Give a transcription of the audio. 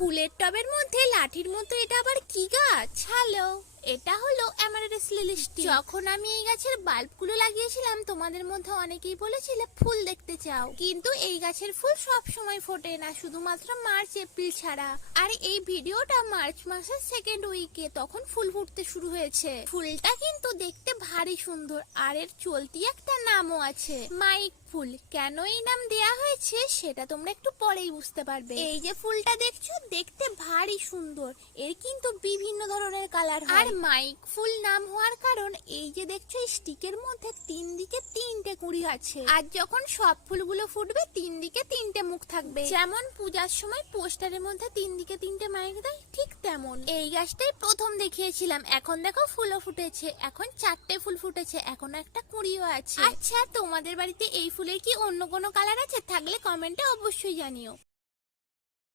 ফুলের টবের মধ্যে লাঠির মতো এটা আবার কি গাছ? হ্যালো, এটা হলো অ্যামারেটাস লিলি স্টিক। যখন আমি এই গাছের বাল্বগুলো লাগিয়েছিলাম তোমাদের মধ্যে অনেকেই বলেছিলে ফুল দেখতে চাও, কিন্তু এই গাছের ফুল সব সময় ফোটে না, শুধুমাত্র মার্চ এপ্রিল ছাড়া। আর এই ভিডিওটা মার্চ মাসের সেকেন্ড উইকে, তখন ফুল ফুটতে শুরু হয়েছে। ফুলটা কিন্তু দেখতে ভারী সুন্দর, আর এর চলতি একটা নামও আছে, মাইক ফুল। কেন এই নাম দেয়া হয়েছে সেটা তোমরা একটু পরেই বুঝতে পারবে। এই যে ফুলটা দেখছো, দেখতে ভারী সুন্দর, এর কিন্তু বিভিন্ন ধরনের কালার হয়। আর মাইক ফুল নাম হওয়ার কারণ এই যে দেখছো স্টিকের মধ্যে তিন দিকে তিনটে কুঁড়ি আছে, আর যখন সব ফুলগুলো ফুটবে তিন দিকে তিনটে মুখ থাকবে। যেমন পূজার সময় পোস্টারের মধ্যে তিন দিকে তিনটে মাইক দেয়, ঠিক তেমন। এই গাছটাই প্রথম দেখিয়েছিলাম, এখন দেখো ফুলও ফুটেছে, এখন চারটে ফুল ফুটেছে, এখন একটা কুঁড়িও আছে। আচ্ছা, তোমাদের বাড়িতে এই ফুলের কি অন্য কোনো কালার আছে? থাকলে কমেন্টে অবশ্যই জানিও।